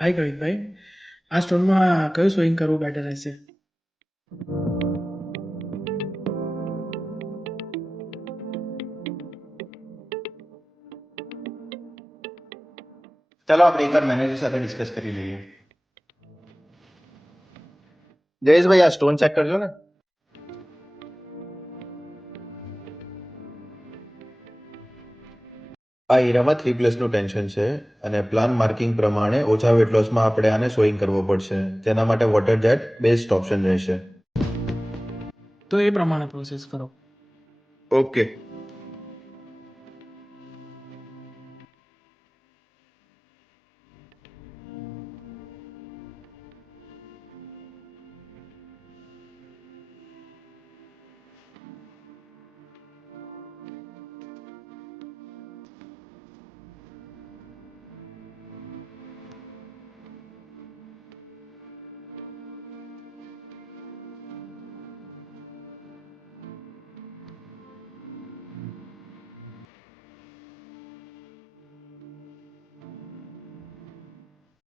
હાય કવિતભાઈ, આ સ્ટોનમાં કયું સોઈંગ કરવું બેટર રહેશે? ચાલો આપણે એકવાર મેનેજર સાથે ડિસ્કસ કરી લઈએ. જયેશભાઈ, આ સ્ટોન ચેક કરજો ને. આ હીરામાં 3+ નું ટેન્શન છે અને પ્લાન માર્કિંગ પ્રમાણે ઓછા વેટ લોસમાં આપણે આને સોઈંગ કરવો પડશે. તેના માટે વોટર જેટ બેસ્ટ ઓપ્શન રહેશે. તો એ પ્રમાણે પ્રોસેસ કરો. ઓકે.